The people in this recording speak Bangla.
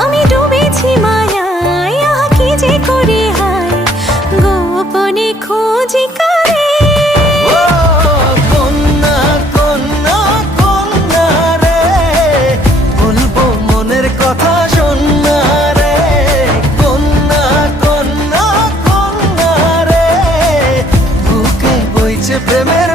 আমি ডুবেছি মায়ায়, আহা, কি যে করি হায়। গোপনে খোঁজি করে? কন্যা কন্যা কন্যা রে, বলব মনের কথা সন্না রে। কন্যা কন্যা কন্যা রে, বুকে বইছে প্রেমের